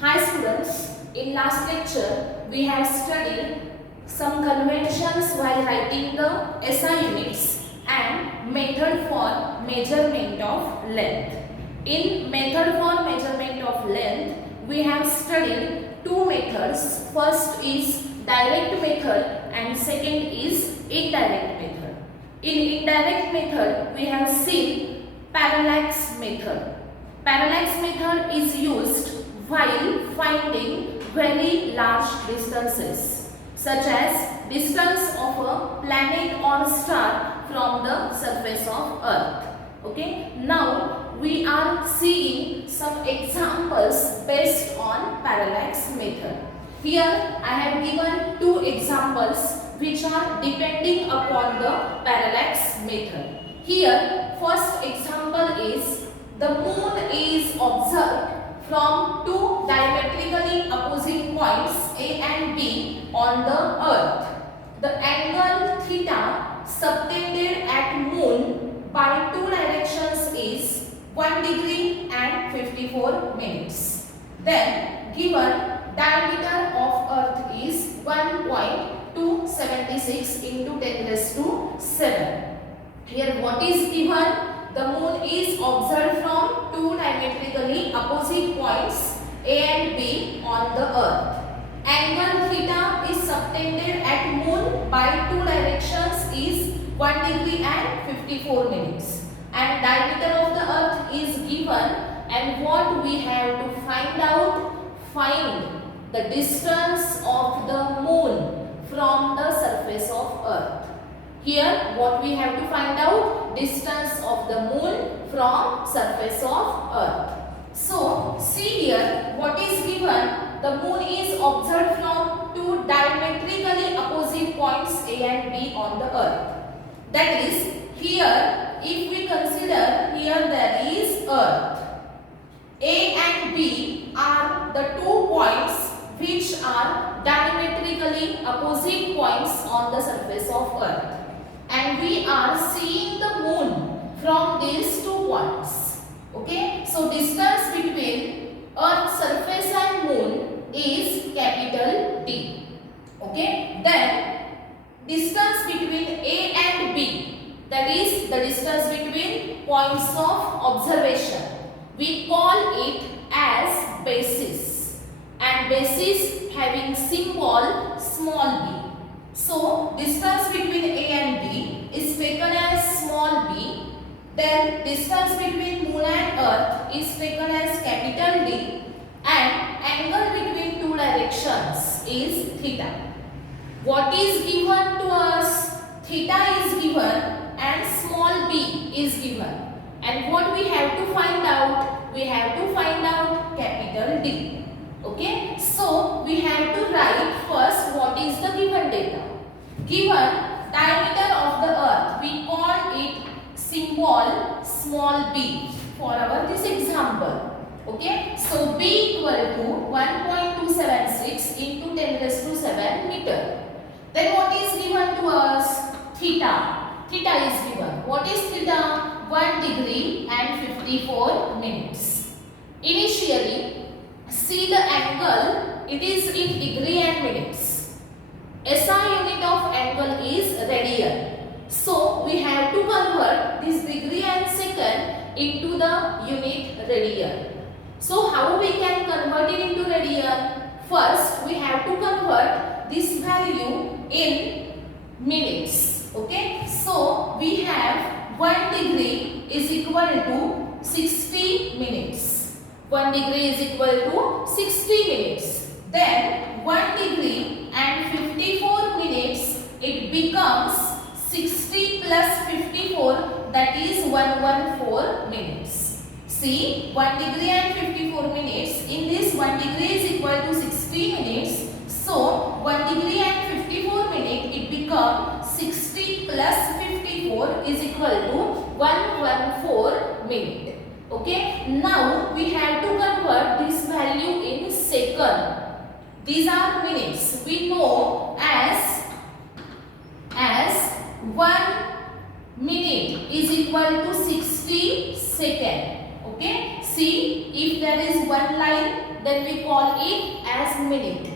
Hi students, in last lecture we have studied some conventions while writing the SI units and method for measurement of length. In method for measurement of length we have studied two methods. First is direct method and second is indirect method. In indirect method we have seen parallax method. Parallax method is used while finding very large distances, such as distance of a planet or star from the surface of Earth. Okay, now we are seeing some examples based on parallax method. Here I have given two examples which are depending upon the parallax method. Here first example is the moon is observed from two diametrically opposite points A and B on the earth. The angle theta subtended at moon by two directions is 1 degree and 54 minutes. Then given diameter of earth is 1.276 into 10 raised to 7. Here what is given? The moon is observed from two diametrically opposite points A and B on the earth. Angle theta is subtended at moon by two directions is 1 degree and 54 minutes. And diameter of the earth is given, and what we have to find out? Find the distance of the moon from the surface of earth. Here what we have to find out? Distance of the moon from surface of earth. So see here what is given. The moon is observed from two diametrically opposite points A and B on the earth. That is, here if we consider, here there is earth. A and B are the 2 points which are diametrically opposite points on the surface of earth. And we are seeing the moon from these 2 points. Okay, so distance between earth's surface and moon is capital D. Okay, then distance between A and B, that is the distance between points of observation, we call it as basis, and basis having symbol small b. So distance between A and B is taken as small b. Then distance between moon and earth is taken as capital D, and angle between two directions is theta. What is given to us? Theta is given and small b is given. And what we have to find out? We have to find out capital D. Okay, so we have to write first what is the given data. Given diameter of the earth, we call it symbol small b for our this example. Okay, so b equal to 1.276 into 10 raised to 7 meter. Then what is given to us? Theta. Theta is given. What is theta? 1 degree and 54 minutes. Initially, see the angle, it is in degree and minutes. SI unit of angle is radian. So we have to convert this degree and second into the unit radian. So how we can convert it into radian? First we have to convert this value in minutes. Okay, so we have 1 degree is equal to 60 minutes. 1 degree is equal to 60 minutes. Then 1 degree and 54 minutes, it becomes 60 plus 54, that is 114 minutes. See, 1 degree and 54 minutes, in this 1 degree is equal to 60 minutes. So 1 degree and 54 minutes, it becomes 60 plus 54 is equal to 114 minute. Okay, now we have to convert this value in second. These are minutes. We know as 1 minute is equal to 60 second. Okay, see, if there is one line then we call it as minute.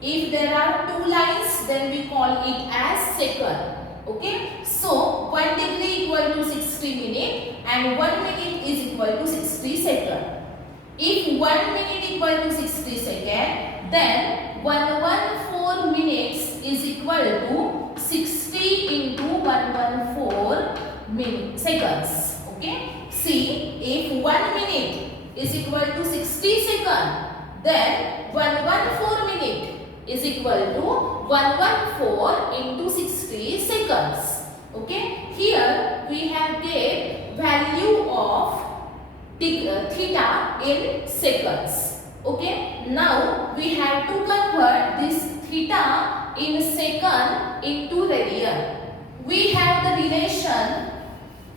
If there are two lines, then we call it as second. Okay, so 1 degree equal to 60 minute and 1 minute is equal to 60 second. If 1 minute equal to 60 second, then 114 minutes is equal to 60 into 114 seconds. Okay, see, if 1 minute is equal to 60 second, then 114 minute is equal to 114 into 60 seconds. Okay, here we have get value of theta in seconds. Okay, now we have to convert this theta in second into radian. We have the relation,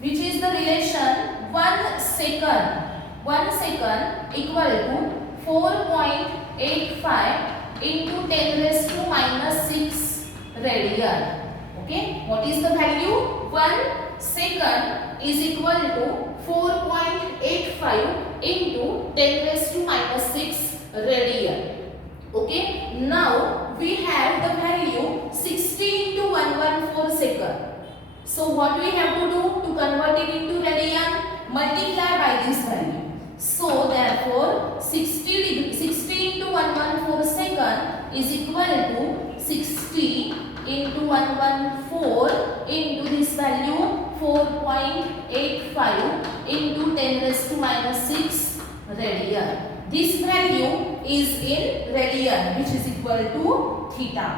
which is the relation 1 second. 1 second equal to 4.85 into 10 raised to minus 6 radian. Okay, what is the value? 1 second is equal to 4.85 into 10 raised to minus 6 radian. Okay, now we have the value 60 into 114 second. So what we have to do to convert it into radian? Multiply by this value. So therefore 60 into 114 second is equal to 60 into 114 into this value 4.85 into 10 raised to minus 6 radian. This value is in radian, which is equal to theta.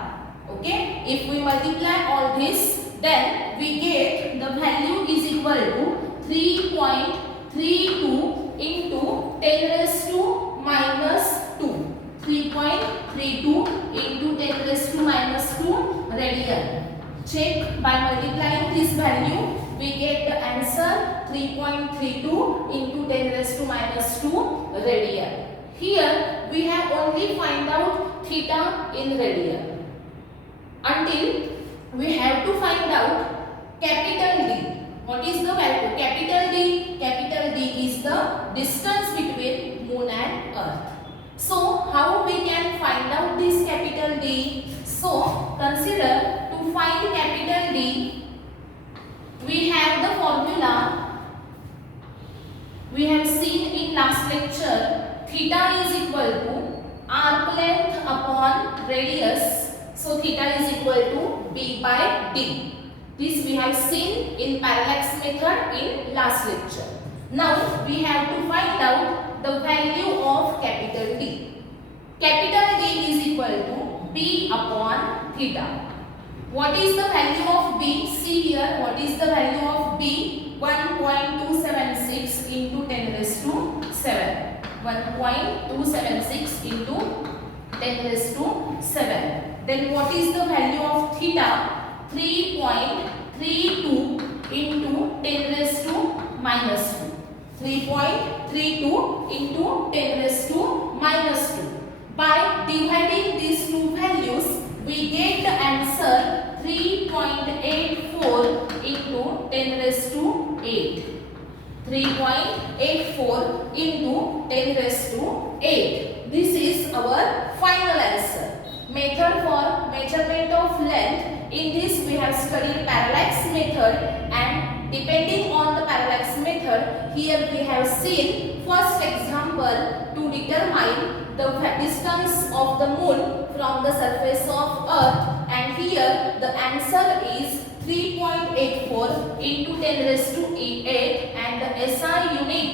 Okay, if we multiply all this, then we get the value is equal to 3.32 into 10 raised to minus 2. 3.32 into 10 raised to minus 2 radian. Check by multiplying this value, we get the answer 3.32 into 10 raised to minus 2 radian. Here we have only find out theta in radian. Until we have to find out capital D. What is the value? Capital D. Capital D is the distance between moon and earth. So how we can find out this capital D? So consider to find capital D, we have the formula we have seen in last lecture. Theta is equal to arc length upon radius. So theta is equal to B by D. This we have seen in parallax method in last lecture. Now we have to find out the value of capital D. Capital D is equal to B upon theta. What is the value of B? See here, what is the value of B? 1.276 into 10 raised to 7. 1.276 into 10 raised to 7. Then what is the value of theta? 3.32 into 10 raised to minus 2. 3.32 into 10 raised to minus 2. By dividing these two values, we get the answer 3.84 into 10 raised to 8. 3.84 into 10 raised to 8. This is our final answer. Method for measurement of length. In this we have studied parallax method, and depending on the parallax method, here we have seen first example to determine the distance of the moon from the surface of earth, and here the answer is 3.84 into 10 raised to 8, and the SI unit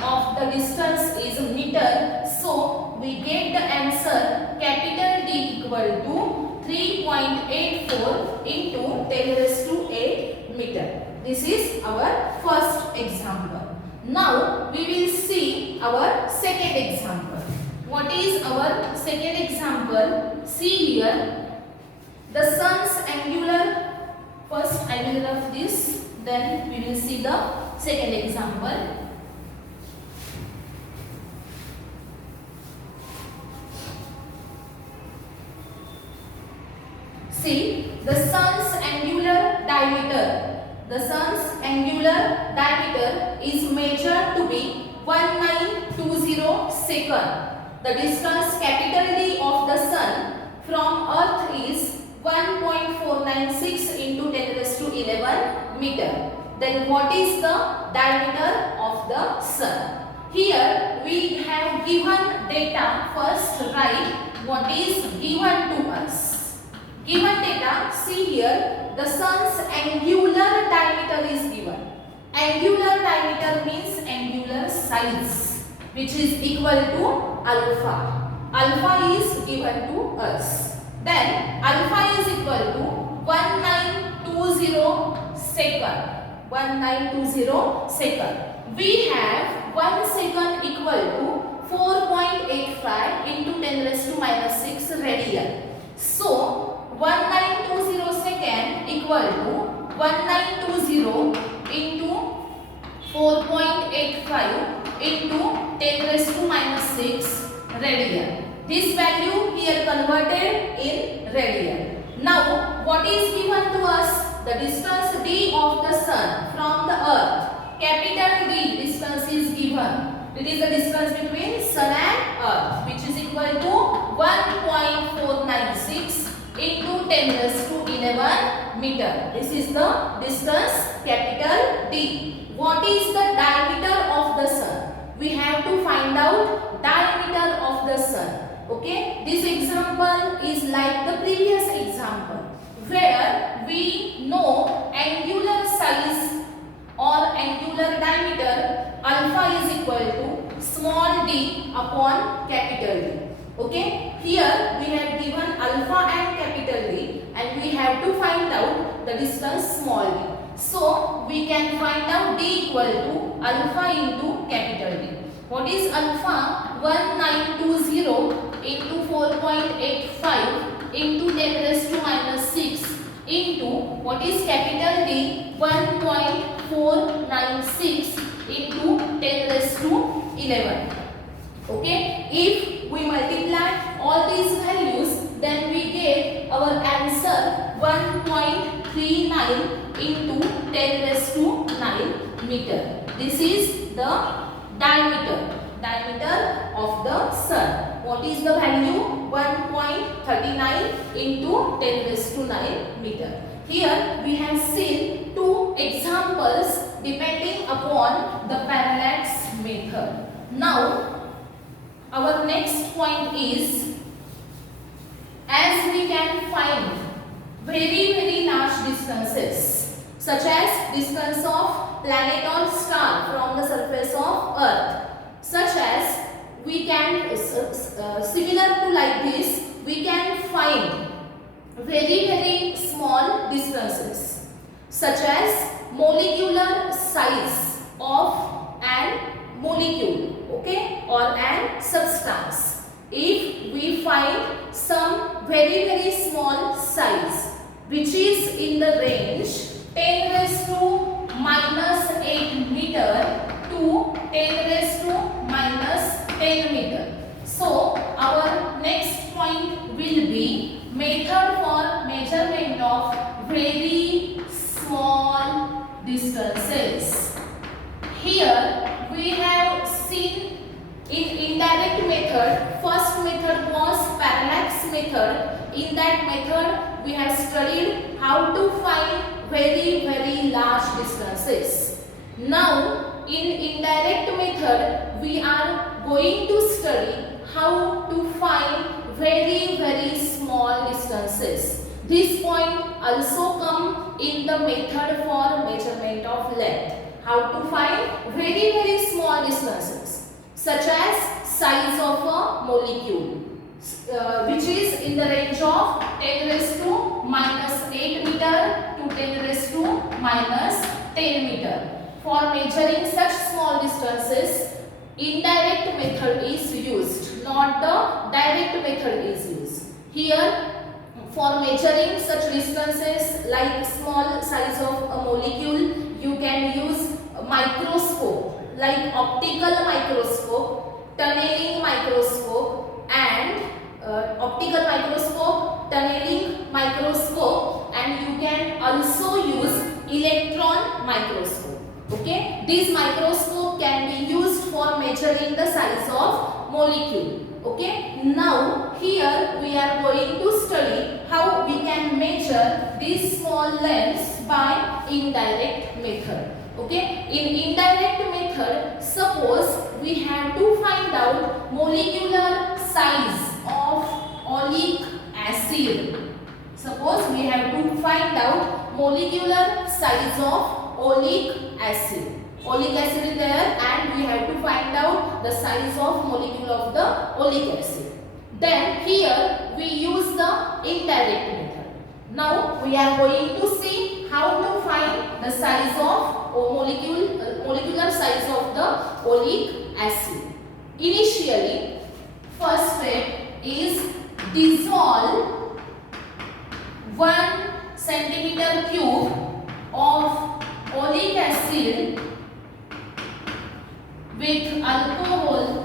of the distance is meter. So we get the answer capital D equal to 3.84 into 10 raised to 8 meter. This is our first example. Now we will see our second example. What is our second example? See here, the sun's angular. First I will rough this, then we will see the second example. See, the sun's angular diameter. The sun's angular diameter is measured to be 1920 second. the distance capital D of the sun from earth is 1.496 into 10 raised to 11 meter. Then what is the diameter of the sun? Here we have given data. First write what is given to us. Given data, see here, the sun's angular diameter is given. Angular diameter means angular size, which is equal to alpha. Alpha is given to us. Then alpha is equal to 1920 second. 1920 second. We have 1 second equal to 4.85 into 10 raised to minus 6 radian. So 1920 second equal to 1920 into 4.85 into 10 raised to minus 6 radian. This value here converted in radian. Now what is given to us? The distance d of the sun from the earth. Capital D distance is given. It is the distance between sun and earth, which is equal to 1.496 into 10 raised to 11 meter. This is the distance capital D. What is the diameter of the sun? We have to find out diameter of the sun. Okay, this example is like the previous example, where we know angular size or angular diameter alpha is equal to small d upon capital D. Okay, here we have given alpha and capital D, and we have to find out the distance small d. So we can find out d equal to alpha into capital D. What is alpha? 1920 into 4.85 into 10 raised to minus 6 into what is capital D? 1.496 into 10 raised to 11. Okay, if we multiply all these values, then we get our answer 1.39 into 10 raised to 9 meter. This is the diameter of the sun. What is the value? 1.39 into 10 raised to 9 meter. Here we have seen two examples depending upon the parallax method. Now our next point is, as we can find very large distances, such as distance of planet or star from the surface of earth, such as we can similar to like this, we can find very small distances, such as molecular size of an molecule, okay, or an substance. If we find some very small size which is in the range 10 raised to minus 8 meter to 10 raised to minus 10 meter. So our next point will be method for measurement of very small distances. Here we have seen in indirect method. First method was parallax method. In that method we have studied how to find very large distances. Now in indirect method we are going to study how to find very small distances. This point also come in the method for measurement of length. How to find very small distances, such as size of a molecule, which is in the range of 10 raised to minus 8 meter to 10 raised to minus 10 meter. For measuring such small distances, indirect method is used, not the direct method is used. Here, for measuring such distances like small size of a molecule, you can use a microscope like optical microscope, tunneling microscope, and optical microscope, tunneling microscope, and you can also use electron microscope. Okay, this microscope can be used for measuring the size of molecule. Okay, now here we are going to study how we can measure these small lengths by indirect method. Okay, in indirect method, suppose we have to find out molecular size of oleic acid. Suppose we have to find out molecular size of oleic acid. Oleic acid is there and we have to find out the size of molecule of the oleic acid. Then here we use the indirect method. Now we are going to see how to find the size of molecular size of the oleic acid. Initially, first step is dissolve 1 centimeter cube of oleic acid with alcohol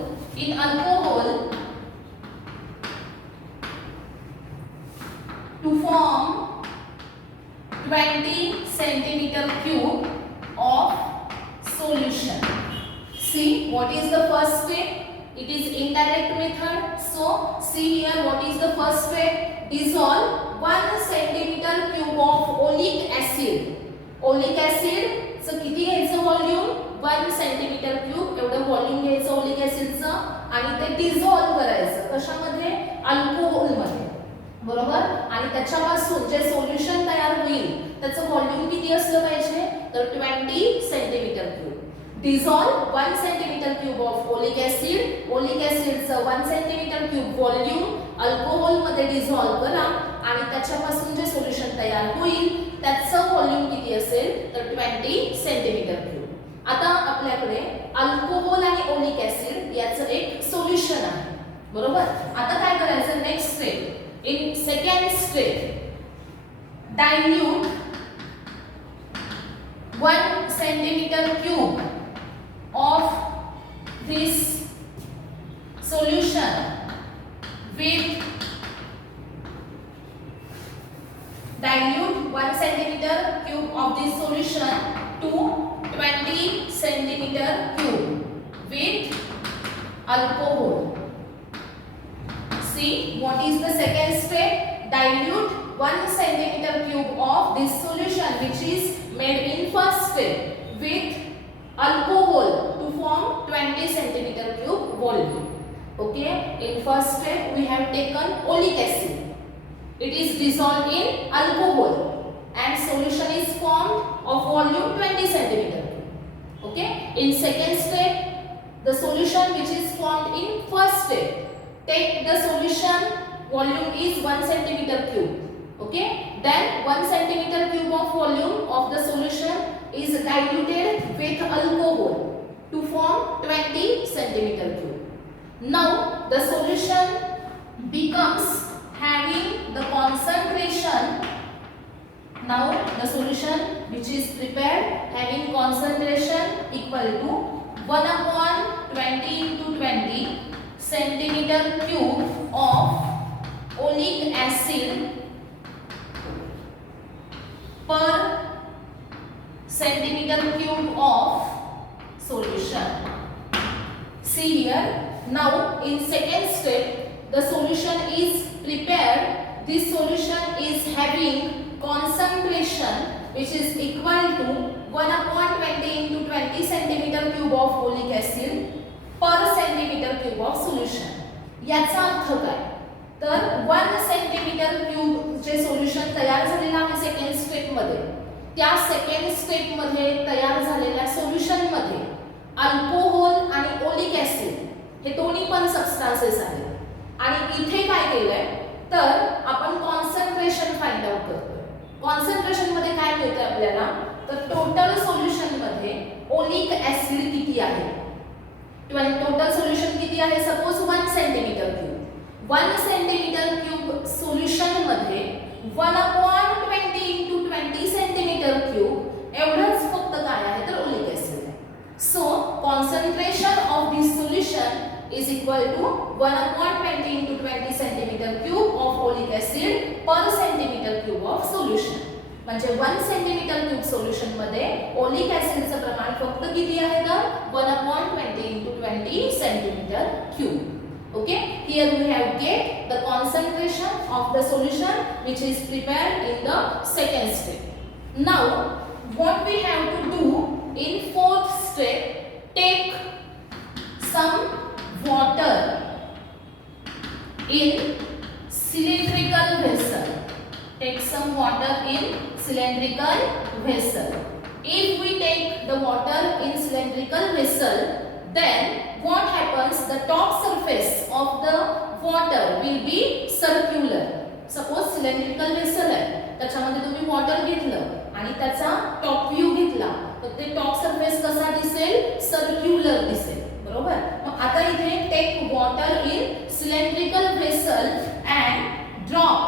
to form 20 centimeter cube of solution. See what is the first step? It is indirect method. So see here what is the first step? Dissolve 1 centimeter cube of oleic acid. Oleic acid चं किती घ्यायचं volume 1 centimetre cube एवढं volume घ्यायचं oleic ऍसिडचं आणि ते dissolve करायचं कशामध्ये alcohol मध्ये बरोबर आणि त्याच्यापासून जे सोल्युशन तयार होईल त्याचं व्हॉल्यूम किती असलं पाहिजे तर 20 centimetre cube dissolve 1 centimetre cube of oleic ऍसिडचं 1 सेंटीमीटर क्यूब व्हॉल्यूम अल्कोहोल मध्ये डिसॉल्व करा आणि त्याच्यापासून जे सोल्युशन तयार होईल त्याचं व्हॉल्यूम किती असेल तर 20 सेंटीमीटर क्यूब आता आपल्याकडे अल्कोहोल आणि ओलिक ऍसिड याचं एक सोल्युशन आहे बरोबर आता काय करायचं next step in second step dilute 1 centimetre cube of this solution with dilute 1 centimeter cube of this solution to 20 centimeter cube with alcohol. See what is the second step? Dilute 1 centimeter cube of this solution which is made in first step with alcohol to form 20 centimeter cube volume. Okay, in first step we have taken oleic acid. It is dissolved in alcohol and solution is formed of volume 20 centimeter cube. Okay, in second step the solution which is formed in first step take the solution volume is 1 centimeter cube. Okay, then 1 centimeter cube of volume of the solution is diluted with alcohol to form 20 centimeter cube. Now the solution becomes having the concentration. Now the solution which is prepared having concentration equal to 1 upon 20 into 20 centimeter cube of oleic acid per centimeter cube of solution. See here now in second step the solution is prepared. This solution is having concentration which is equal to 1 upon 20 into 20 centimeter cube of oleic acid per centimeter cube of solution. याचा अर्थ काय तर 1 centimetre cube जे solution तयार झालेलं आहे second step मध्ये त्या second step मध्ये तयार झालेल्या सोल्युशन मध्ये अल्कोहोल आणि ओलिक ऍसिड हे दोन्ही पण सबस्टन्सेस आहेत आणि इथे काय केलंय तर आपण कॉन्सन्ट्रेशन फाइंड आउट करतोय कॉन्सन्ट्रेशन मध्ये काय मिळतंय आपल्याला तर टोटल सोल्युशन मध्ये ओलिक ऍसिड किती आहे टोटल सोल्युशन किती आहे suppose 1 centimetre cube 1 centimetre cube solution मध्ये 1 upon 20 into 20 सेंटीमीटर क्यूब एवढंच फक्त काय आहे तर ओलिक ऍसिड आहे so concentration of this solution is equal to 1 upon 20 into 20 centimeter cube of olic acid per centimeter cube of solution. म्हणजे 1 centimeter cube solution मध्ये oleic ऍसिडचं प्रमाण फक्त किती आहे तर 1 upon 20 into 20 centimeter cube. here we have get the concentration of the solution which is prepared in the second step. Now what we have to do in fourth step, take some water in cylindrical vessel. Take some water in cylindrical vessel. If we take the water in cylindrical vessel, then what happens? The top surface of the water will be circular. Suppose cylindrical vessel आहे, त्याच्यामध्ये तुम्ही water घेतलं आणि त्याचा top view घेतला तर ते top surface कसा दिसेल? सर्क्युलर दिसेल. बरोबर. मग आता इथे take water in cylindrical vessel and drop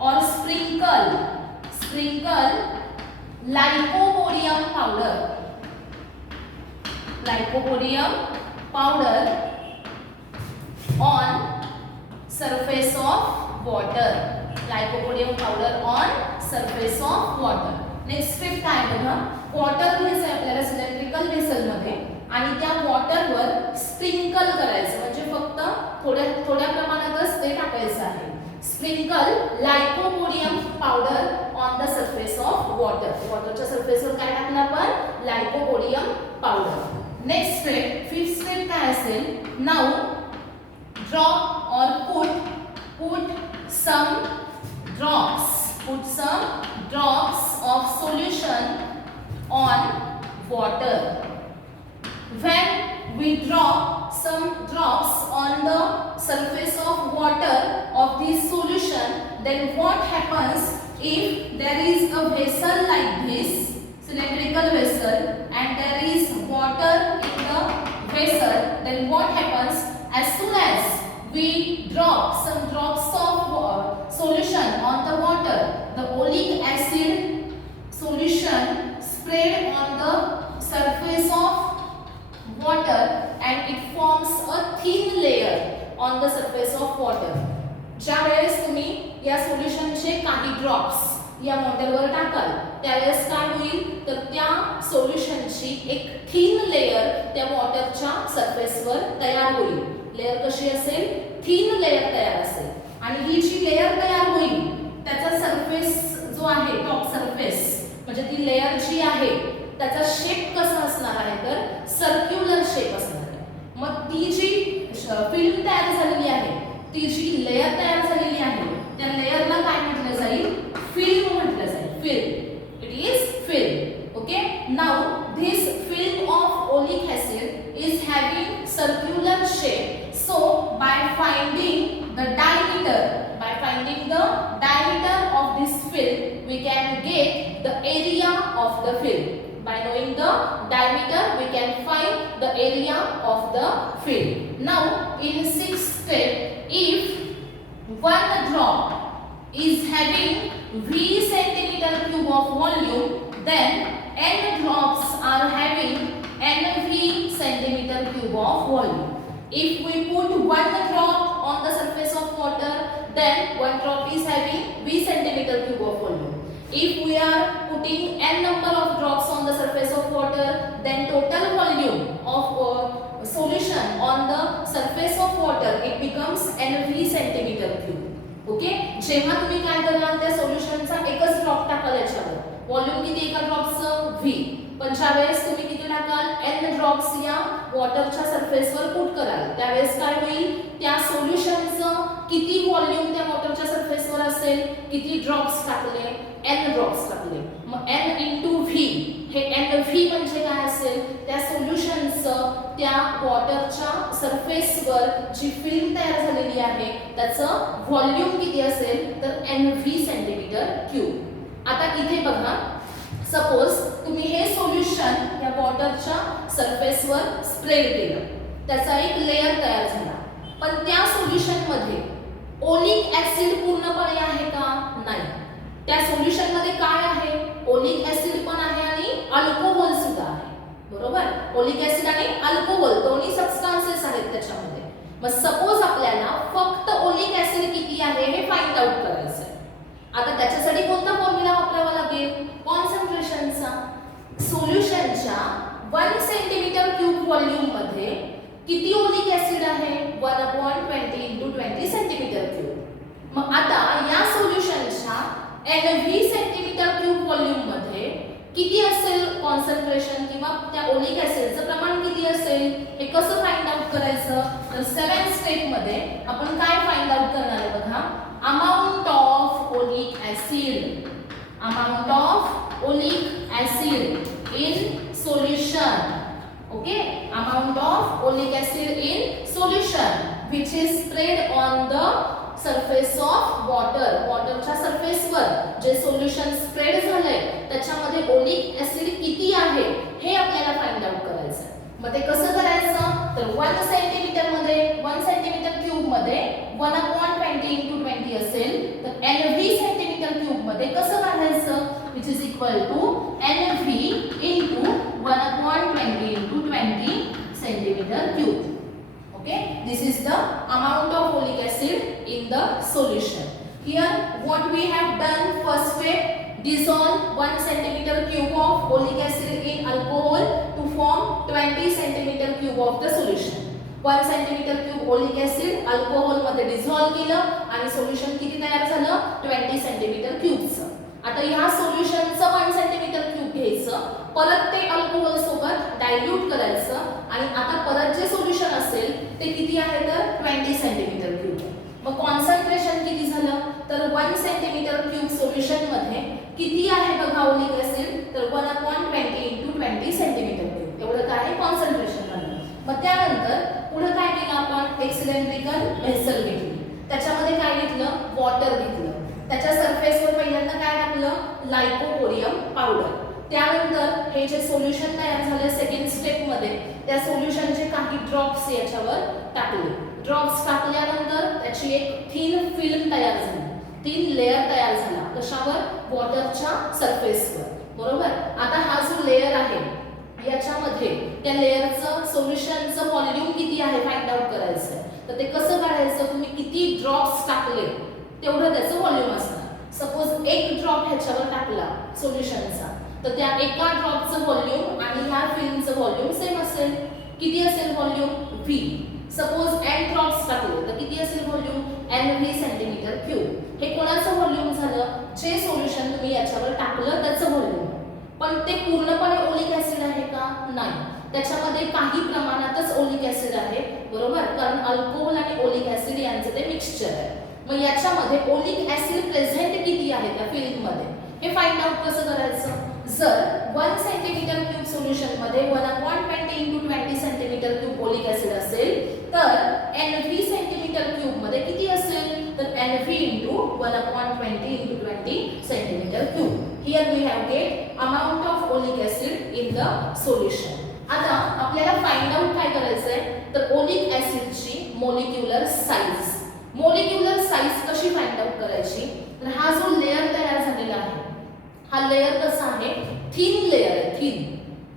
or sprinkle lycopodium powder on surface of water. Lycopodium powder on surface of water. Next step काय बघा, वॉटर घ्यायचं आपल्याला सिलेंड्रिकल व्हेसल मध्ये आणि त्या वॉटरवर स्प्रिंकल करायचं, म्हणजे फक्त थोड्या प्रमाणातच ते टाकायचं आहे. Sprinkle lycopodium powder on the surface of water. वॉटरच्या सरफेसवर काय टाकणार आपण? Lycopodium powder. Next step, fifth step काय असेल? Now drop or put some drops of solution on water. When we drop some drops on the surface of water of this solution, then what happens? If there is a vessel like this, cylindrical vessel, and there is water in the vessel, then what happens? As soon as we drop some drops of solution on the water, the oleic acid solution spread on the surface of water and it forms a thin layer on the surface of water. ज्यावेळेस तुम्ही या सोल्युशनचे काही drops या वॉटरवर टाकाल त्यावेळेस काय होईल तर त्या सोल्युशनची एक थिन लेयर त्या वॉटरच्या सरफेसवर तयार होईल. लेयर कशी असेल? थिन लेयर तयार असेल आणि ही जी लेयर तयार होईल त्याचा सरफेस जो आहे टॉप सरफेस म्हणजे ती लेयर जी आहे त्याचा शेप कसा असणार आहे तर सर्क्युलर शेप असणार आहे. मग ती जी फिल्म तयार झालेली आहे ती जी लेयर तयार झालेली आहे त्या लेयरला काय म्हटलं जाईल? फिल्म म्हटलं जाईल. Film. It is film. Okay. Now this film of oleic acid is having circular shape. So by finding the diameter of this film, we can get the area of the film. By knowing the diameter, we can find the area of the film. Now, in sixth step, if one drop is having V centimeter cube of volume, then n drops are having nV centimeter cube of volume. If we put one drop on the surface of water, then one drop is having V centimeter cube of volume. If we are putting n number of drops on the surface of water, then total volume of solution on the surface of water it becomes nV centimeter cube. Okay. जेव्हा तुम्ही काय कराल त्या सोल्युशनचा एकच drop टाकाल याच्यावर volume किती एका ड्रॉपचं V. पण ज्यावेळेस तुम्ही किती टाकाल n ड्रॉप्स या वॉटरच्या सरफेसवर पुट कराल त्यावेळेस काय होईल त्या सोल्युशनचं किती व्हॉल्यूम त्या वॉटरच्या सरफेसवर असेल किती ड्रॉप्स टाकले n ड्रॉप्स टाकले मग n * v हे nv म्हणजे काय असेल त्या सोल्युशनचं त्या वॉटरच्या सरफेसवर जी फिल्म तयार झालेली आहे त्याचं व्हॉल्यूम किती असेल तर nv सेंटीमीटर क्यूब. आता इथे बघा सपोज तुम्ही हे सोल्युशन या वॉटरच्या सरफेसवर स्प्रेड केलं त्याचा एक लेयर तयार झाला पण त्या सोल्युशन मध्ये ओलिक ऍसिड पूर्णपणे आहे का? नाही. त्या सोल्युशन मध्ये काय आहे? ओलिक ऍसिड पण आहे आणि अल्कोहोल सुद्धा आहे. बरोबर. ओलिक ऍसिड आणि अल्कोहोल दोन्ही सबस्टन्सेस आहेत त्याच्यामध्ये. मग सपोज आपल्याला फक्त ओलिक ऍसिड किती आहे हे फाइंड आउट करायचं आहे. आता त्याच्यासाठी कोणता फॉर्म्युला वापरावा लागेल? कॉन्सन्ट्रेशनचा. सोल्युशनच्या 1 सेंटीमीटर क्यूब व्हॉल्यूम मध्ये किती ओलिक ऍसिड आहे? 1/20 into 20 सेंटीमीटर क्यूब। मग आता या सोल्युशनच्या NV सेंटीमीटर क्यूब व्हॉल्यूम मध्ये किती असेल कॉन्सन्ट्रेशन किंवा त्या ओलिक ऍसिडचं प्रमाण किती असेल हे कसं फाइंड आउट करायचं? तर 7 स्टेप मध्ये आपण काय फाइंड आउट करणार आहे बघा, amount of oleic acid, amount of oleic acid in solution, okay, amount of oleic acid in solution which is spread on the surface of water, वॉटरच्या सरफेसवर जे सोल्युशन स्प्रेड झालंय त्याच्यामध्ये ओलिक ऍसिड किती आहे हे आपल्याला फाइंड आउट करायचं आहे। मग ते कसं करायचं? तर 1 सेंटीमीटर मध्ये 1 सेंटीमीटर क्यूब मध्ये 1/20 into 20 असेल तर NV सेंटीमीटर क्यूब मध्ये कसं काढायचं? which is equal to NV into 1/20 into 20 centimetre cube. Okay, this is the amount of folic acid in the solution. Here what we have done, first step, dissolve 1 centimeter cube of folic acid in alcohol to form 20 centimeter cube of the solution. 1 centimeter cube folic acid alcohol मध्ये dissolve केलं आणि solution किती तयार झालं? 20 centimeter cubes. आता ह्या सोल्युशनचं 1 centimetre cube घ्यायचं, परत ते अल्कोहोल सोबत डायल्यूट करायचं आणि आता परत जे सोल्युशन असेल ते किती आहे तर 20 सेंटीमीटर क्यूब। मग कॉन्सन्ट्रेशन किती झालं तर 1 सेंटीमीटर क्यूब सोल्युशन मध्ये किती आहे बघा ओलिक ऍसिड? तर 1/20 into 20 सेंटीमीटर क्यूब एवढं काय कॉन्सन्ट्रेशन झालं। मग त्यानंतर पुढे काय केलं आपण? एक सिलेंड्रिकल व्हेसल घेतली, त्याच्यामध्ये काय घेतलं? वॉटर घेतलं, त्याच्या सरफेसवर पहिल्यांदा काय टाकलं? Lycopodium powder. त्यानंतर हे जे सोल्युशन तयार झाले सेकंड स्टेप मध्ये त्या सोल्युशनचे काही ड्रॉप्स याच्यावर टाकले। ड्रॉप्स टाकल्यानंतर त्याची एक थिन फिल्म तयार झाली, थिन लेयर तयार झाला कशावर? वॉटरच्या सरफेसवर, बरोबर। आता हा जो लेयर आहे याच्यामध्ये त्या लेयरचं सोल्युशनचं व्हॉल्यूम किती आहे फाइंड आउट करायचं आहे। तर ते कसं काढायचं? तुम्ही किती ड्रॉप्स टाकले तेवढं त्याचं व्हॉल्यूम असणार। सपोज 1 ड्रॉप ह्याच्यावर टाकला सोल्युशनचा तर त्या एका ड्रॉपचं व्हॉल्यूम आणि ह्या फिल्मचं व्हॉल्यूम सेम असेल। किती असेल volume? V। Suppose n drops टाकले तर किती असेल व्हॉल्यूम? NV centimetre cube. हे कोणाचं व्हॉल्यूम झालं? जे सोल्युशन तुम्ही याच्यावर टाकलं त्याचं व्हॉल्यूम। पण ते पूर्णपणे ओलिक ऍसिड आहे का? नाही, त्याच्यामध्ये काही प्रमाणातच ओलिक ऍसिड आहे, बरोबर, कारण अल्कोहोल आणि ओलिक ऍसिड यांचं ते मिक्सचर आहे। मग याच्यामध्ये ओलिक ऍसिड प्रेझेंट किती आहे त्या फिल्म मध्ये हे फाइंड आउट कसं करायचं? जर 1 सेंटीमीटर क्यूब सोल्युशन मध्ये 1/20 into 20 centimetre cube oleic acid असेल तर NV सेंटीमीटर क्यूब मध्ये किती असेल? तर NV into 1/20 into 20 centimetre cube. Here we have get amount of olic acid in the solution. आता आपल्याला फाइंड आउट काय करायचंय तर ओलिक ऍसिडची मोलिक्युलर साइज। मोलिक्युलर साइज कशी फाइंड आउट करायची? तर हा जो लेयर तयार झालेला आहे हा लेयर कसा आहे? थिन लेयर आहे, थिन।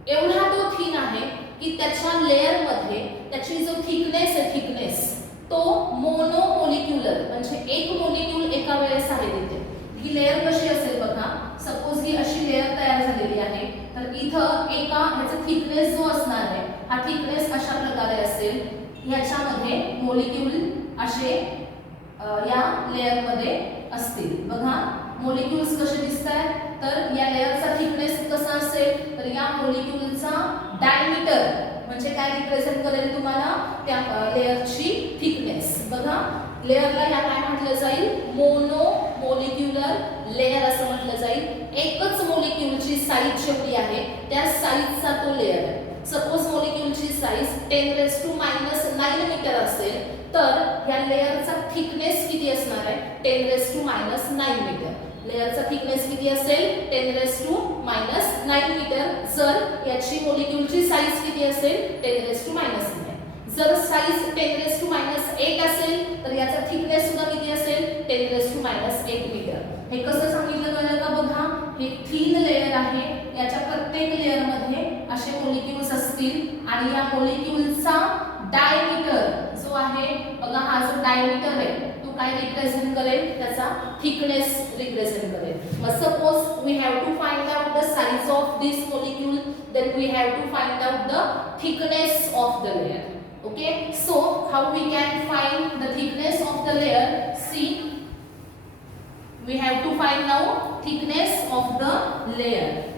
एवढा तो थिन आहे की त्याच्या लेयर मध्ये त्याची जो थिकनेस आहे, थिकनेस तो मोनो मोलिक्युलर म्हणजे एक मोलिक्यूल एका वेळेस आहे तिथे। ही लेयर कशी असेल बघा, सपोज ही अशी लेयर तयार झालेली आहे तर इथं एका ह्याचा थिकनेस जो असणार आहे हा थिकनेस अशा प्रकारे असेल, ह्याच्यामध्ये मोलिक्यूल असे या लेयर मध्ये असतील। बघा मोलिक्युल्स कसे दिसतात तर या लेयरचा थिकनेस कसा असेल तर या मोलिक्युलचा डायमीटर म्हणजे काय रिप्रेझेंट करेल तुम्हाला? त्या लेयरची थिकनेस। बघा लेयरला या काय म्हटलं जाईल? मोनो मोलिक्युलर लेयर असं म्हटलं जाईल। एकच मोलिक्युलची साइज जेवढी आहे त्या साइजचा तो लेयर आहे। सपोज मोलिक्युलची साइज 10⁻⁻⁹ मीटर असेल तर या लेयरचा थिकनेस किती असणार आहे? 10⁻⁹ मीटर। लेयरचा थिकनेस किती असेल? 10⁻⁹ मीटर। जर याची मोलिक्युलची साइज किती असेल? 10⁻⁹। जर साइज 10⁻⁸ असेल तर याचा थिकनेस सुद्धा किती असेल? 10⁻⁸ मीटर। हे कसं सांगितलं कळलं का? बघा हे थिन लेयर आहे, याच्या प्रत्येक लेयर मध्ये असे मोलिक्युल्स असतील आणि या मोलिक्युलचा डायमीटर जो आहे बघा हा जो डायमीटर आहे तो काय रिप्रेझेंट करेल? त्याचा थिकनेस रिप्रेझेंट करेल। मग suppose we have to find out the size of this molecule, then we have to find out the thickness of the layer. Okay, so how we can find the thickness of the layer? See, we have to find now thickness of the layer.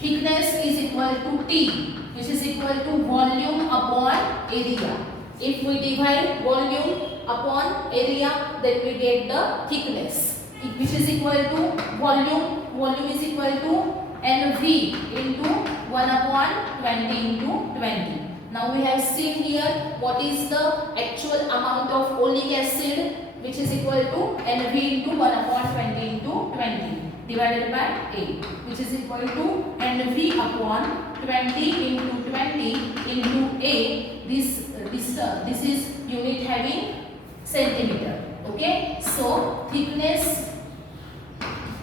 Thickness is equal to T, which is equal to volume upon area. If we divide volume upon area, then we get the thickness, which is equal to volume. Volume is equal to NV into 1 upon 20 into 20. Now we have seen here what is the actual amount of oleic acid, which is equal to NV into 1 upon 20 into 20 divided by A, which is equal to NV upon 20 into 20 into A. This is unit having centimeter. Okay, so thickness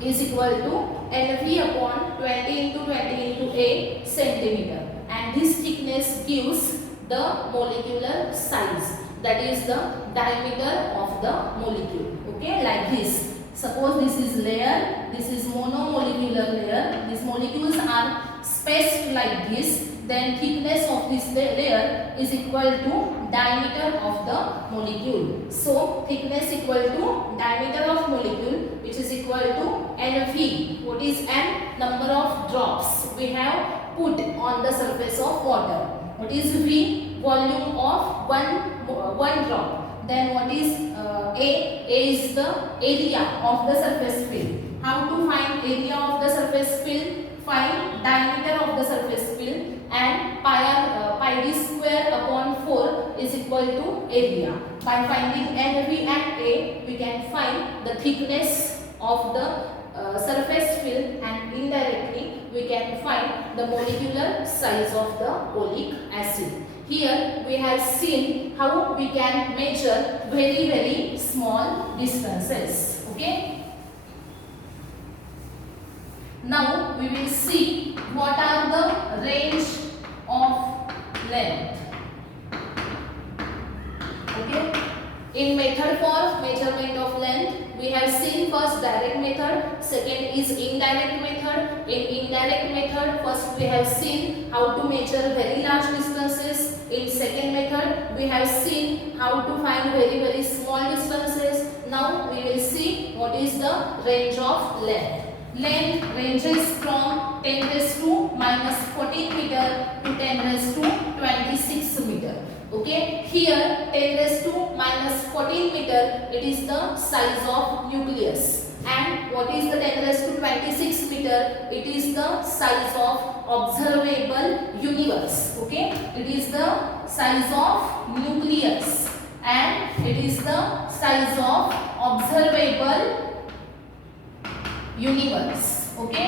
is equal to NV upon 20 into 20 into A centimeter, and this thickness gives the molecular size, that is the diameter of the molecule. Okay, like this. Suppose this is layer, this is monomolecular layer, these molecules are spaced like this, then thickness of this layer is equal to diameter of the molecule. So thickness equal to diameter of molecule, which is equal to NV. What is N? Number of drops we have put on the surface of water. What is V? Volume of one drop. Then what is A? A is the area of the surface field. How to find area of the surface field? Find diameter of the surface field, and pi d square upon 4 is equal to area. By finding NV and A, we can find the thickness of the surface field, and indirectly we can find the molecular size of the oleic acid. Here we have seen how we can measure very small distances. Okay. Now we will see what are the range of length. Okay. In method for measurement of length, we have seen first direct method, second is indirect method. In indirect method, first we have seen how to measure very large distances. In second method, we have seen how to find very small distances. Now we will see what is the range of length. Length ranges from 10 raised to minus 14 meter to 10 raised to 26 meter. Okay, here 10 raised to minus 14 meter, it is the size of nucleus, and what is the 10 raised to 26 meter, it is the size of observable universe. Okay, it is the size of nucleus and it is the size of observable universe. Okay,